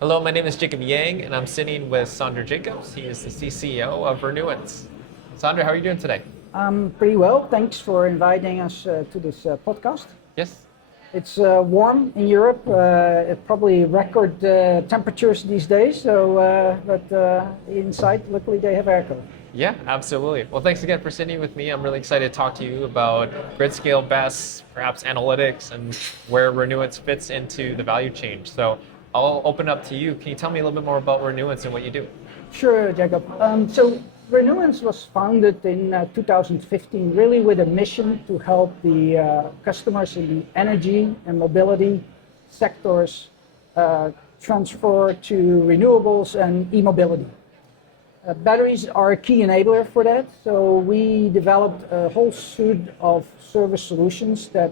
Hello, my name is Jacob Yang, and I'm sitting with Sandra Jacobs. He is the CCO of Renewance. Sandra, how are you doing today? Pretty well. Thanks for inviting us to this podcast. Yes. It's warm in Europe. It's probably record temperatures these days. But inside, luckily, they have aircon. Yeah, absolutely. Well, thanks again for sitting with me. I'm really excited to talk to you about grid scale BESS, perhaps analytics, and where Renewance fits into the value chain. So I'll open up to you. Can you tell me a little bit more about Renewance and what you do? Sure, Jacob. So Renewance was founded in 2015, really with a mission to help the customers in the energy and mobility sectors transfer to renewables and e-mobility. Batteries are a key enabler for that, so we developed a whole suite of service solutions that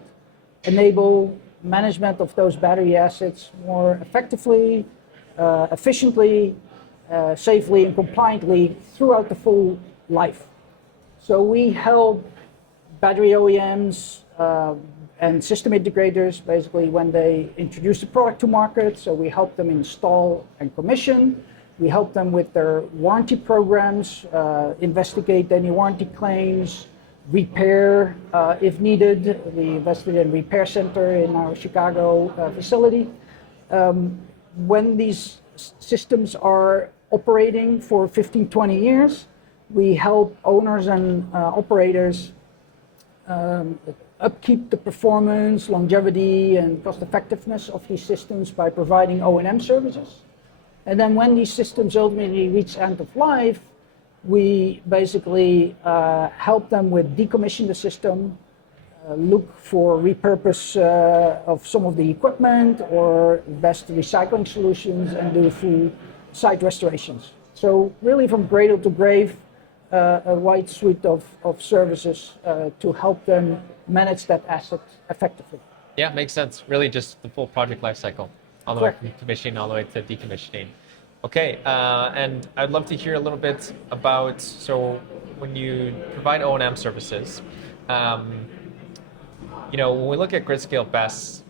enable management of those battery assets more effectively, efficiently, safely and compliantly throughout the full life. So we help battery OEMs and system integrators basically when they introduce the product to market. So we help them install and commission. We help them with their warranty programs, investigate any warranty claims, repair if needed. We invested in a repair center in our Chicago facility. When these systems are operating for 15, 20 years, we help owners and operators upkeep the performance, longevity, and cost effectiveness of these systems by providing O&M services. And then when these systems ultimately reach end of life, we basically help them with decommission the system, look for repurpose of some of the equipment or best recycling solutions and do full site restorations. So really from cradle to grave, a wide suite of services to help them manage that asset effectively. Yeah, makes sense. Really just the full project life cycle, all the way from commissioning all the way to decommissioning. Okay, and I'd love to hear a little bit about, so when you provide O&M services, when we look at grid scale BESS,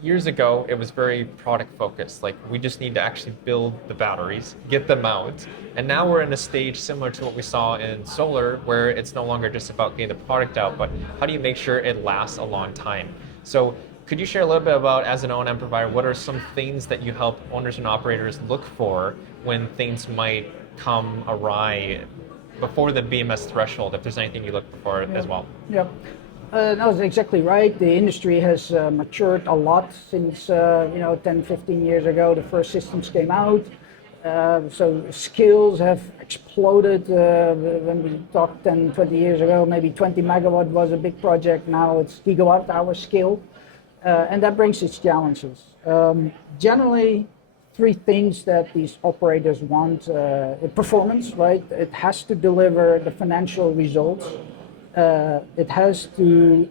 years ago it was very product focused. Like we just need to actually build the batteries, get them out, and now we're in a stage similar to what we saw in solar, where it's no longer just about getting the product out, but how do you make sure it lasts a long time? So could you share a little bit about, as an O&M provider, what are some things that you help owners and operators look for when things might come awry before the BMS threshold, if there's anything you look for as well? Yeah. No, that's exactly right. The industry has matured a lot since 10, 15 years ago the first systems came out. So skills have exploded. When we talked 10, 20 years ago, maybe 20 megawatt was a big project. Now it's gigawatt hour scale. And that brings its challenges. Generally, three things that these operators want. Performance, right? It has to deliver the financial results. It has to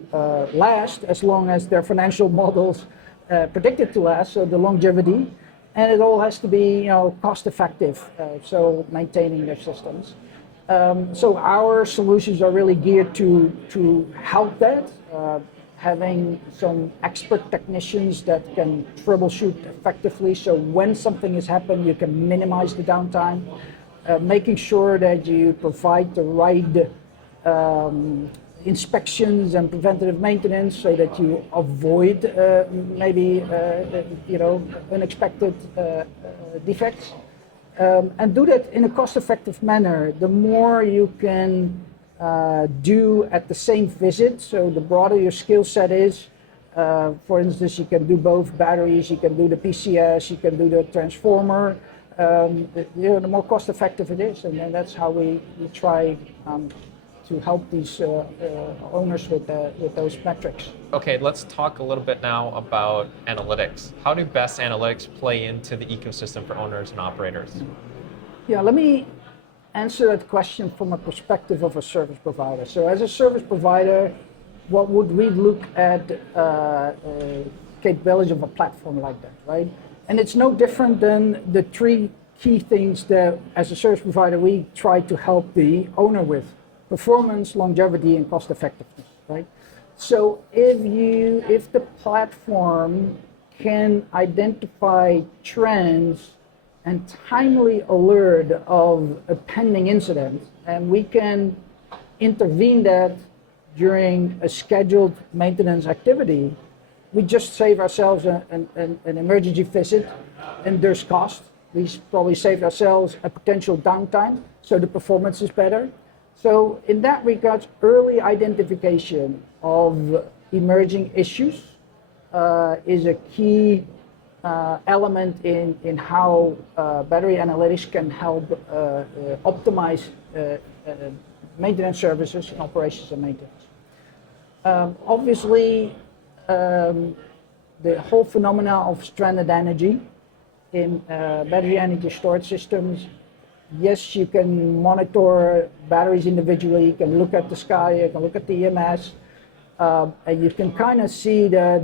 last as long as their financial models predict it to last, so the longevity. And it all has to be cost effective, so maintaining their systems. So our solutions are really geared to help that. Having some expert technicians that can troubleshoot effectively, so when something has happened, you can minimize the downtime. Making sure that you provide the right inspections and preventative maintenance so that you avoid unexpected defects. And do that in a cost-effective manner. The more you can do at the same visit, so the broader your skill set is. For instance, you can do both batteries, you can do the PCS, you can do the transformer. The more cost-effective it is, and then that's how we try to help these owners with those metrics. Okay, let's talk a little bit now about analytics. How do BESS analytics play into the ecosystem for owners and operators? Yeah, let me answer that question from a perspective of a service provider. So as a service provider, what would we look at capabilities of a platform like that, right? And it's no different than the three key things that as a service provider we try to help the owner with: performance, longevity, and cost effectiveness, right? So if the platform can identify trends and timely alert of a pending incident, and we can intervene that during a scheduled maintenance activity. We just save ourselves an emergency visit, and there's cost. We probably save ourselves a potential downtime, so the performance is better. So in that regard, early identification of emerging issues is a key element in how battery analytics can help optimize maintenance services and operations and maintenance. Obviously, the whole phenomena of stranded energy in battery energy storage systems. Yes, you can monitor batteries individually, you can look at the sky, you can look at the EMS, and you can kind of see that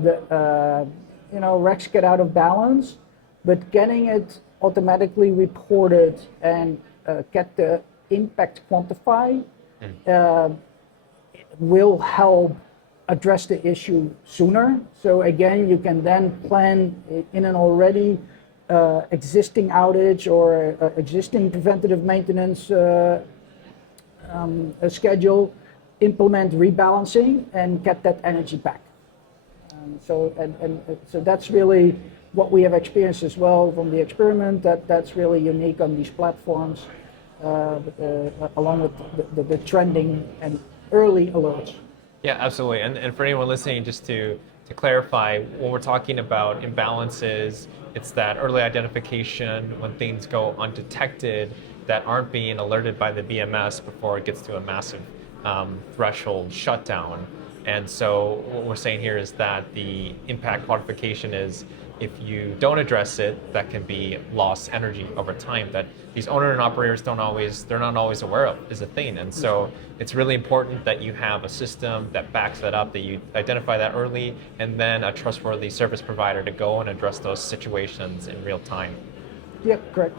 racks get out of balance, but getting it automatically reported and get the impact quantified will help address the issue sooner. So again, you can then plan in an already existing outage or existing preventative maintenance schedule, implement rebalancing and get that energy back. So that's really what we have experienced as well from the experiment. That's really unique on these platforms, along with the trending and early alerts. Yeah, absolutely. And for anyone listening, just to clarify, when we're talking about imbalances, it's that early identification when things go undetected that aren't being alerted by the BMS before it gets to a massive threshold shutdown. And so what we're saying here is that the impact quantification is if you don't address it, that can be lost energy over time that these owner and operators they're not always aware of is a thing. And so it's really important that you have a system that backs that up, that you identify that early, and then a trustworthy service provider to go and address those situations in real time. Yeah, correct.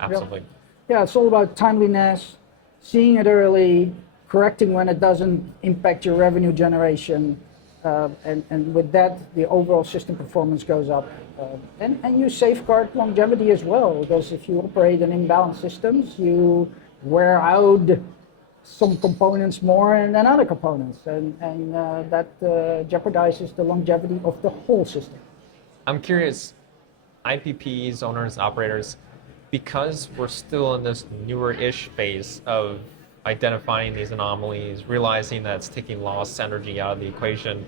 Absolutely. Yeah, it's all about timeliness, seeing it early, correcting when it doesn't impact your revenue generation, and with that, the overall system performance goes up. And you safeguard longevity as well, because if you operate in imbalanced systems, you wear out some components more than other components, and that jeopardizes the longevity of the whole system. I'm curious, IPPs, owners, operators, because we're still in this newer-ish phase of identifying these anomalies, realizing that it's taking lost energy out of the equation.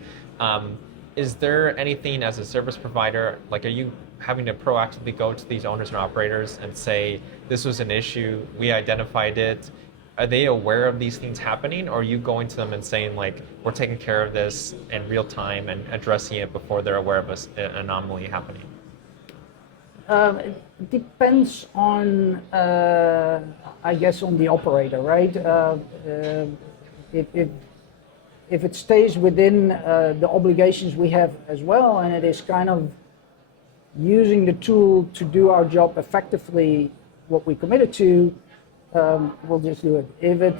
Is there anything as a service provider, like are you having to proactively go to these owners and operators and say, this was an issue, we identified it? Are they aware of these things happening, or are you going to them and saying like, we're taking care of this in real time and addressing it before they're aware of an anomaly happening? It depends on, I guess, on the operator, right? If it stays within the obligations we have as well, and it is kind of using the tool to do our job effectively, what we committed to, we'll just do it. If it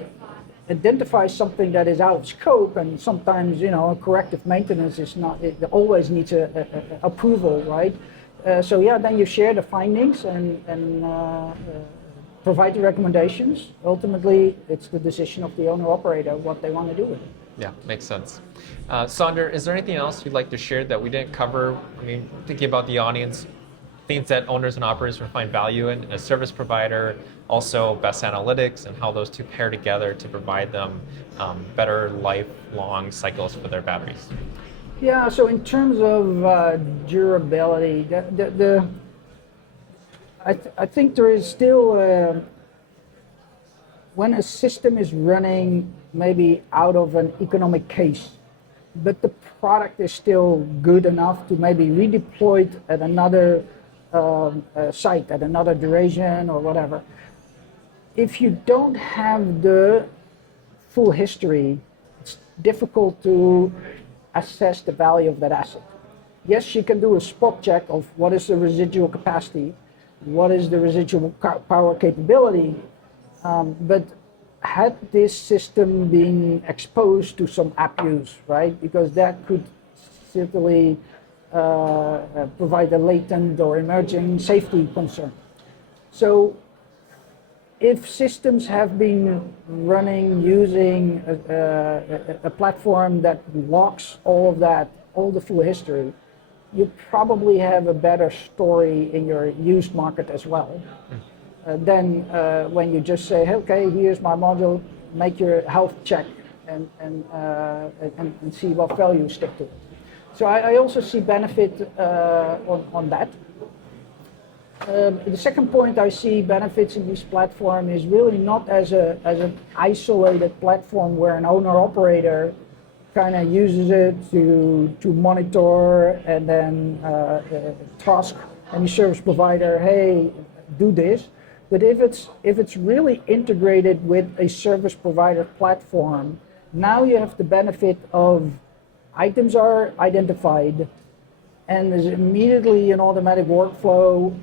identifies something that is out of scope, and sometimes, corrective maintenance is not, it always needs a approval, right? So yeah, then you share the findings and provide the recommendations. Ultimately, it's the decision of the owner-operator what they want to do with it. Yeah, makes sense. Sander, is there anything else you'd like to share that we didn't cover? I mean, thinking about the audience, things that owners and operators will find value in, a service provider, also best analytics, and how those two pair together to provide them better lifelong cycles for their batteries. Yeah, so in terms of durability, I think there is still, when a system is running maybe out of an economic case, but the product is still good enough to maybe redeploy it at another site, at another duration or whatever. If you don't have the full history, it's difficult to assess the value of that asset. Yes, you can do a spot check of what is the residual capacity, what is the residual power capability, but had this system been exposed to some abuse, right? Because that could certainly provide a latent or emerging safety concern. So if systems have been running using a platform that logs all of that, all the full history, you probably have a better story in your used market as well. Than when you just say, hey, okay, here's my module, make your health check and see what value you stick to it. So I also see benefit on that. The second point I see benefits in this platform is really not as an isolated platform where an owner-operator kind of uses it to monitor and then task any service provider, hey, do this. But if it's really integrated with a service provider platform, now you have the benefit of items are identified, and there's immediately an automatic workflow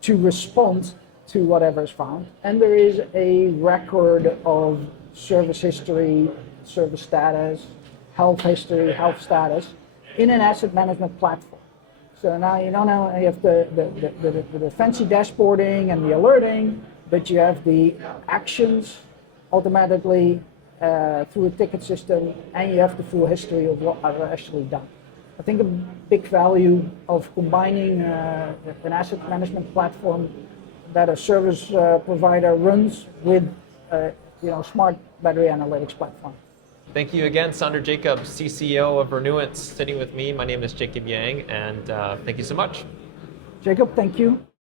to respond to whatever is found. And there is a record of service history, service status, health history, health status in an asset management platform. So now you don't only have the fancy dashboarding and the alerting, but you have the actions automatically through a ticket system, and you have the full history of what I've actually done. I think a big value of combining an asset management platform that a service provider runs with smart battery analytics platform. Thank you again, Sander Jacobs, CCO of Renewance, sitting with me. My name is Jacob Yang, and thank you so much. Jacob, thank you.